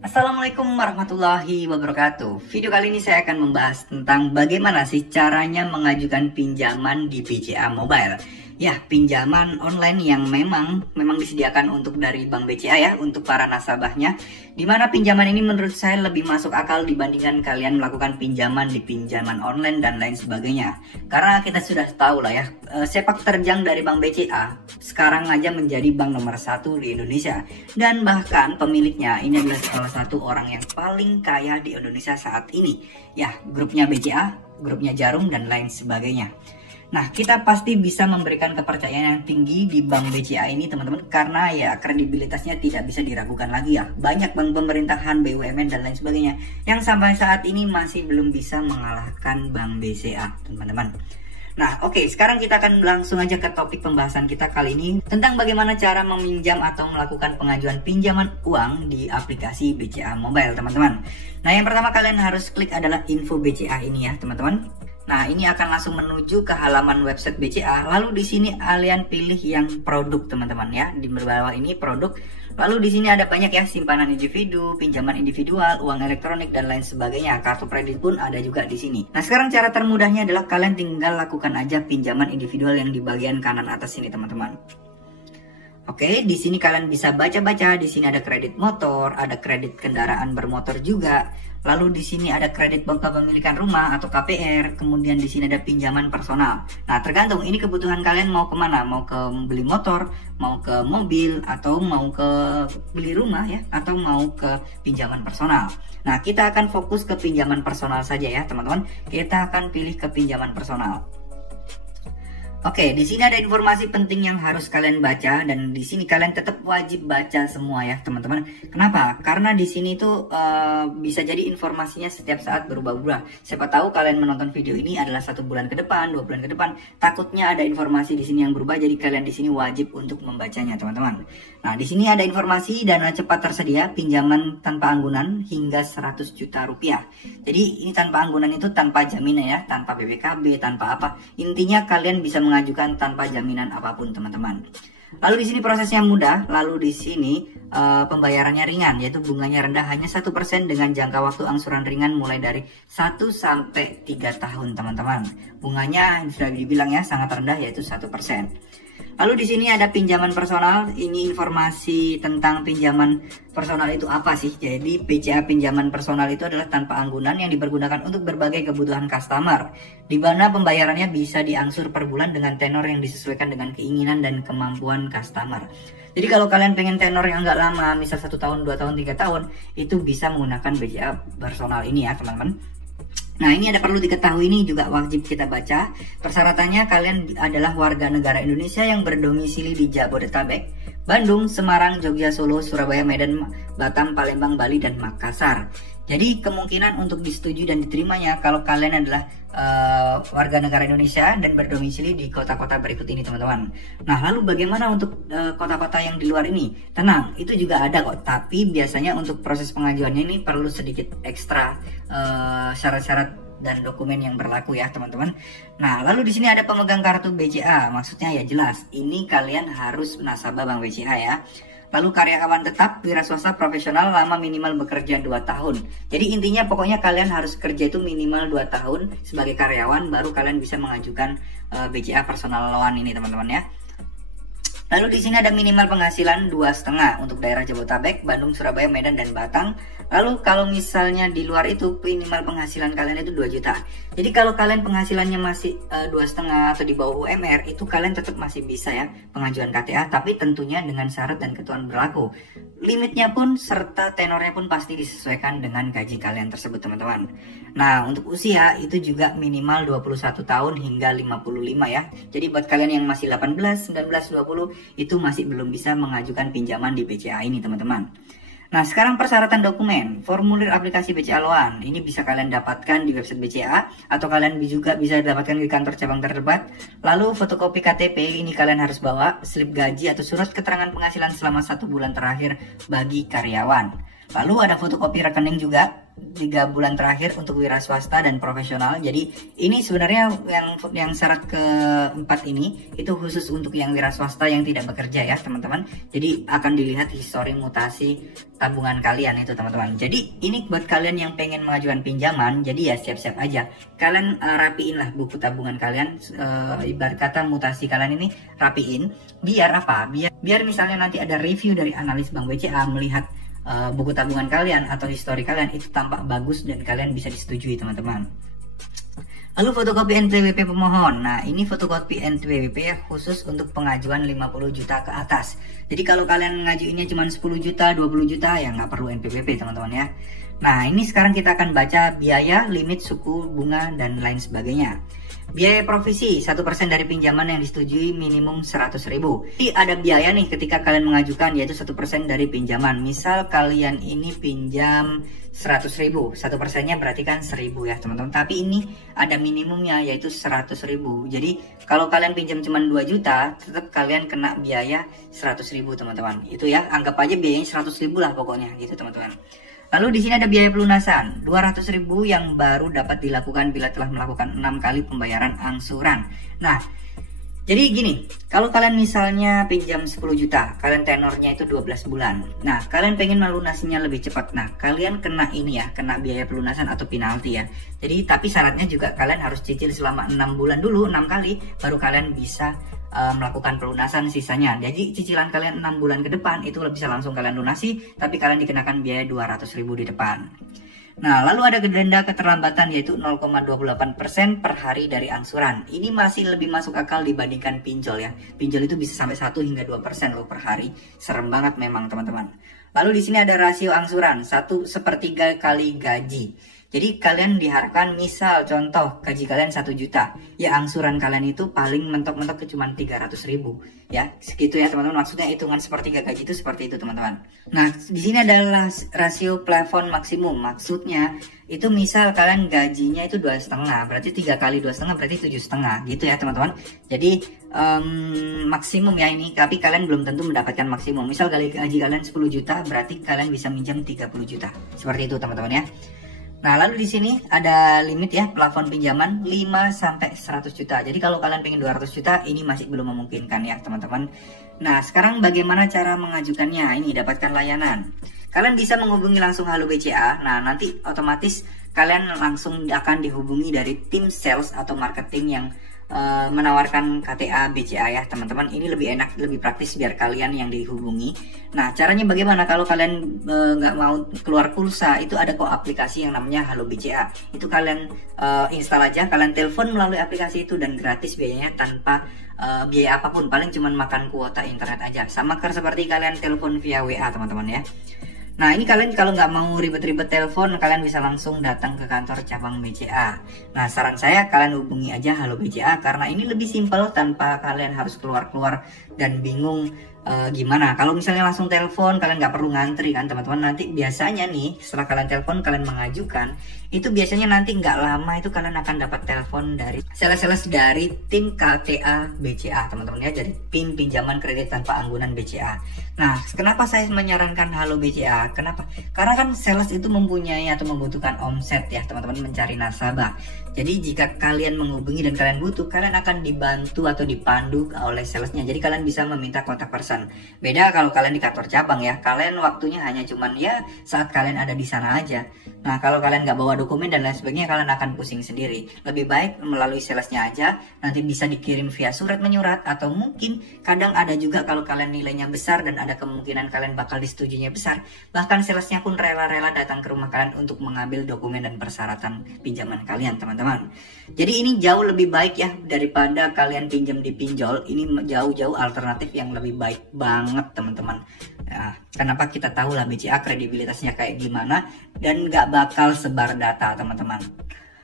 Assalamualaikum warahmatullahi wabarakatuh. Video kali ini saya akan membahas tentang bagaimana sih caranya mengajukan pinjaman di BCA Mobile. Ya, pinjaman online yang memang disediakan untuk dari Bank BCA ya, untuk para nasabahnya. Dimana pinjaman ini menurut saya lebih masuk akal dibandingkan kalian melakukan pinjaman di pinjaman online dan lain sebagainya. Karena kita sudah tahu lah ya, sepak terjang dari Bank BCA sekarang aja menjadi bank nomor 1 di Indonesia. Dan bahkan pemiliknya ini adalah salah satu orang yang paling kaya di Indonesia saat ini. Ya, grupnya BCA, grupnya Jarum dan lain sebagainya. Nah, kita pasti bisa memberikan kepercayaan yang tinggi di Bank BCA ini teman-teman, karena ya kredibilitasnya tidak bisa diragukan lagi ya. Banyak bank pemerintahan, BUMN dan lain sebagainya yang sampai saat ini masih belum bisa mengalahkan Bank BCA teman-teman. Nah, oke, sekarang kita akan langsung aja ke topik pembahasan kita kali ini tentang bagaimana cara meminjam atau melakukan pengajuan pinjaman uang di aplikasi BCA Mobile teman-teman. Nah, yang pertama kalian harus klik adalah info BCA ini ya teman-teman. Nah, ini akan langsung menuju ke halaman website BCA. Lalu di sini kalian pilih yang produk teman-teman ya. Di bawah ini produk. Lalu di sini ada banyak ya, simpanan individu, pinjaman individual, uang elektronik dan lain sebagainya. Kartu kredit pun ada juga di sini. Nah, sekarang cara termudahnya adalah kalian tinggal lakukan aja pinjaman individual yang di bagian kanan atas ini teman-teman. Oke, di sini kalian bisa baca-baca. Di sini ada kredit motor, ada kredit kendaraan bermotor juga. Lalu di sini ada kredit kepemilikan rumah atau KPR. Kemudian di sini ada pinjaman personal. Nah, tergantung ini kebutuhan kalian mau kemana. Mau ke beli motor, mau ke mobil, atau mau ke beli rumah ya, atau mau ke pinjaman personal. Nah, kita akan fokus ke pinjaman personal saja ya teman-teman. Kita akan pilih ke pinjaman personal. Oke, di sini ada informasi penting yang harus kalian baca, dan di sini kalian tetap wajib baca semua ya teman-teman. Kenapa? Karena di sini tuh bisa jadi informasinya setiap saat berubah-ubah. Siapa tahu kalian menonton video ini adalah 1 bulan ke depan, 2 bulan ke depan, takutnya ada informasi di sini yang berubah, jadi kalian di sini wajib untuk membacanya teman-teman. Nah, di sini ada informasi dana cepat tersedia, pinjaman tanpa anggunan hingga 100 juta rupiah. Jadi ini tanpa anggunan itu tanpa jaminan ya, tanpa BPKB, tanpa apa. Intinya kalian bisa mengajukan tanpa jaminan apapun teman-teman. Lalu di sini prosesnya mudah, lalu di sini pembayarannya ringan, yaitu bunganya rendah hanya 1% dengan jangka waktu angsuran ringan mulai dari 1 sampai 3 tahun teman-teman. Bunganya sudah dibilang ya sangat rendah, yaitu 1%. Lalu di sini ada pinjaman personal. Ini informasi tentang pinjaman personal itu apa sih? Jadi BCA pinjaman personal itu adalah tanpa anggunan yang dipergunakan untuk berbagai kebutuhan customer, di mana pembayarannya bisa diangsur per bulan dengan tenor yang disesuaikan dengan keinginan dan kemampuan customer. Jadi kalau kalian pengen tenor yang nggak lama, misal 1 tahun, 2 tahun, 3 tahun, itu bisa menggunakan BCA personal ini ya teman-teman. Nah, ini ada perlu diketahui, ini juga wajib kita baca. Persyaratannya kalian adalah warga negara Indonesia yang berdomisili di Jabodetabek, Bandung, Semarang, Jogja, Solo, Surabaya, Medan, Batam, Palembang, Bali, dan Makassar. Jadi kemungkinan untuk disetujui dan diterimanya kalau kalian adalah warga negara Indonesia dan berdomisili di kota-kota berikut ini teman-teman. Nah, lalu bagaimana untuk kota-kota yang di luar ini? Tenang, itu juga ada kok. Tapi biasanya untuk proses pengajuannya ini perlu sedikit ekstra syarat-syarat dan dokumen yang berlaku ya teman-teman. Nah, lalu di sini ada pemegang kartu BCA. Maksudnya ya jelas, ini kalian harus nasabah Bank BCA ya. Lalu karyawan tetap, wira swasta profesional, lama minimal bekerja 2 tahun. Jadi intinya pokoknya kalian harus kerja itu minimal 2 tahun sebagai karyawan, baru kalian bisa mengajukan BCA personal loan ini teman-teman ya. Lalu di sini ada minimal penghasilan 2,5 untuk daerah Jabodetabek, Bandung, Surabaya, Medan, dan Batang. Lalu kalau misalnya di luar itu minimal penghasilan kalian itu 2 juta. Jadi kalau kalian penghasilannya masih 2,5 atau di bawah UMR, itu kalian tetap masih bisa ya pengajuan KTA, tapi tentunya dengan syarat dan ketentuan berlaku. Limitnya pun serta tenornya pun pasti disesuaikan dengan gaji kalian tersebut teman-teman. Nah, untuk usia itu juga minimal 21 tahun hingga 55 ya. Jadi buat kalian yang masih 18, 19, 20 itu masih belum bisa mengajukan pinjaman di BCA ini teman-teman. Nah, sekarang persyaratan dokumen. Formulir aplikasi BCA Loan ini bisa kalian dapatkan di website BCA, atau kalian juga bisa dapatkan di kantor cabang terdekat. Lalu fotokopi KTP ini kalian harus bawa, slip gaji atau surat keterangan penghasilan selama 1 bulan terakhir bagi karyawan. Lalu ada fotokopi rekening juga 3 bulan terakhir untuk wira swasta dan profesional. Jadi ini sebenarnya yang syarat keempat ini itu khusus untuk yang wira swasta yang tidak bekerja ya teman-teman. Jadi akan dilihat histori mutasi tabungan kalian itu teman-teman. Jadi ini buat kalian yang pengen mengajukan pinjaman, jadi ya siap-siap aja. Kalian rapiin lah buku tabungan kalian, ibarat kata mutasi kalian ini rapiin. Biar apa? Biar misalnya nanti ada review dari analis Bank BCA melihat buku tabungan kalian atau histori kalian itu tampak bagus dan kalian bisa disetujui teman-teman. Lalu fotokopi NPWP pemohon. Nah ini fotokopi NPWP ya khusus untuk pengajuan 50 juta ke atas. Jadi kalau kalian ngajuinnya cuma 10 juta 20 juta ya nggak perlu NPWP teman-teman ya. Nah ini sekarang kita akan baca biaya, limit, suku, bunga, dan lain sebagainya. Biaya provisi 1% dari pinjaman yang disetujui minimum 100.000. Jadi ada biaya nih ketika kalian mengajukan, yaitu 1% dari pinjaman. Misal kalian ini pinjam 100.000, 1%-nya berarti kan 1.000 ya teman-teman. Tapi ini ada minimumnya yaitu 100.000. Jadi kalau kalian pinjam cuma 2 juta, tetap kalian kena biaya 100.000 teman-teman. Itu ya, anggap aja biayanya 100.000 lah pokoknya gitu teman-teman. Lalu di sini ada biaya pelunasan 200.000 yang baru dapat dilakukan bila telah melakukan 6 kali pembayaran angsuran. Nah, jadi gini, kalau kalian misalnya pinjam 10 juta, kalian tenornya itu 12 bulan. Nah, kalian pengen melunasinya lebih cepat. Nah, kalian kena ini ya, kena biaya pelunasan atau penalti ya. Jadi, tapi syaratnya juga kalian harus cicil selama 6 bulan dulu, 6 kali, baru kalian bisa melakukan pelunasan sisanya. Jadi cicilan kalian 6 bulan ke depan itu bisa langsung kalian lunasi, tapi kalian dikenakan biaya 200.000 di depan. Nah, lalu ada denda keterlambatan yaitu 0,28% per hari dari angsuran. Ini masih lebih masuk akal dibandingkan pinjol ya. Pinjol itu bisa sampai 1 hingga 2% loh per hari. Serem banget memang teman-teman. Lalu di sini ada rasio angsuran 1/3 kali gaji. Jadi kalian diharapkan misal contoh gaji kalian 1 juta, ya angsuran kalian itu paling mentok-mentok ke cuma 300.000 ya, segitu ya teman-teman. Maksudnya hitungan sepertiga gaji itu seperti itu teman-teman. Nah di sini adalah rasio plafon maksimum. Maksudnya itu misal kalian gajinya itu 2,5, berarti 3 kali 2,5 berarti 7,5 gitu ya teman-teman. Jadi maksimum ya ini, tapi kalian belum tentu mendapatkan maksimum. Misal gaji kalian 10 juta, berarti kalian bisa minjam 30 juta. Seperti itu teman-teman ya. Nah, lalu di sini ada limit ya, plafon pinjaman 5 sampai 100 juta. Jadi kalau kalian pengen 200 juta, ini masih belum memungkinkan ya, teman-teman. Nah, sekarang bagaimana cara mengajukannya? Ini dapatkan layanan. Kalian bisa menghubungi langsung Halo BCA. Nah, nanti otomatis kalian langsung akan dihubungi dari tim sales atau marketing yang menawarkan KTA BCA ya teman-teman. Ini lebih enak, lebih praktis biar kalian yang dihubungi. Nah caranya bagaimana kalau kalian nggak mau keluar pulsa, itu ada kok aplikasi yang namanya Halo BCA. Itu kalian install aja, kalian telepon melalui aplikasi itu dan gratis biayanya tanpa biaya apapun, paling cuman makan kuota internet aja. Sama seperti kalian telepon via WA teman-teman ya. Nah ini kalian kalau nggak mau ribet-ribet telepon, kalian bisa langsung datang ke kantor cabang BCA. Nah saran saya kalian hubungi aja Halo BCA karena ini lebih simpel tanpa kalian harus keluar-keluar dan bingung gimana. Kalau misalnya langsung telepon kalian nggak perlu ngantri kan teman-teman. Nanti biasanya nih setelah kalian telepon kalian mengajukan, itu biasanya nanti nggak lama itu kalian akan dapat telepon dari sales-sales dari tim KTA BCA teman-teman ya, jadi PIN pinjaman kredit tanpa anggunan BCA. Nah kenapa saya menyarankan Halo BCA? Kenapa? Karena kan sales itu mempunyai atau membutuhkan omset ya teman-teman, mencari nasabah. Jadi jika kalian menghubungi dan kalian butuh, kalian akan dibantu atau dipandu oleh salesnya. Jadi kalian bisa meminta kontak person. Beda kalau kalian di kantor cabang ya, kalian waktunya hanya cuman ya saat kalian ada di sana aja. Nah kalau kalian nggak bawa dokumen dan lain sebagainya, kalian akan pusing sendiri. Lebih baik melalui salesnya aja, nanti bisa dikirim via surat menyurat, atau mungkin kadang ada juga kalau kalian nilainya besar dan ada kemungkinan kalian bakal disetujuinya besar, bahkan salesnya pun rela-rela datang ke rumah kalian untuk mengambil dokumen dan persyaratan pinjaman kalian teman-teman. Jadi ini jauh lebih baik ya daripada kalian pinjam di pinjol. Ini jauh-jauh alternatif yang lebih baik banget teman-teman. Nah, kenapa kita tahu lah BCA kredibilitasnya kayak gimana dan nggak bakal sebar data teman-teman.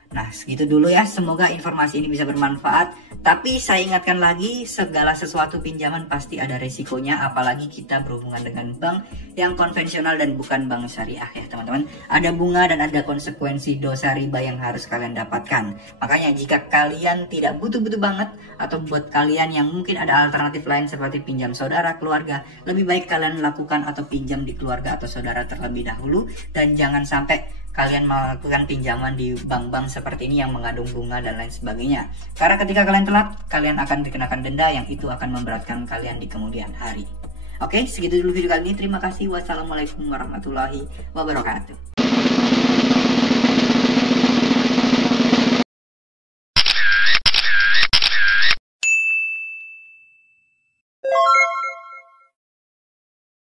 Nah segitu dulu ya, semoga informasi ini bisa bermanfaat. Tapi saya ingatkan lagi, segala sesuatu pinjaman pasti ada resikonya, apalagi kita berhubungan dengan bank yang konvensional dan bukan bank syariah ya teman-teman. Ada bunga dan ada konsekuensi dosa riba yang harus kalian dapatkan. Makanya jika kalian tidak butuh-butuh banget, atau buat kalian yang mungkin ada alternatif lain seperti pinjam saudara, keluarga, lebih baik kalian lakukan atau pinjam di keluarga atau saudara terlebih dahulu. Dan jangan sampai kalian melakukan pinjaman di bank-bank seperti ini yang mengandung bunga dan lain sebagainya. Karena ketika kalian telat, kalian akan dikenakan denda yang itu akan memberatkan kalian di kemudian hari. Oke, segitu dulu video kali ini. Terima kasih. Wassalamualaikum warahmatullahi wabarakatuh.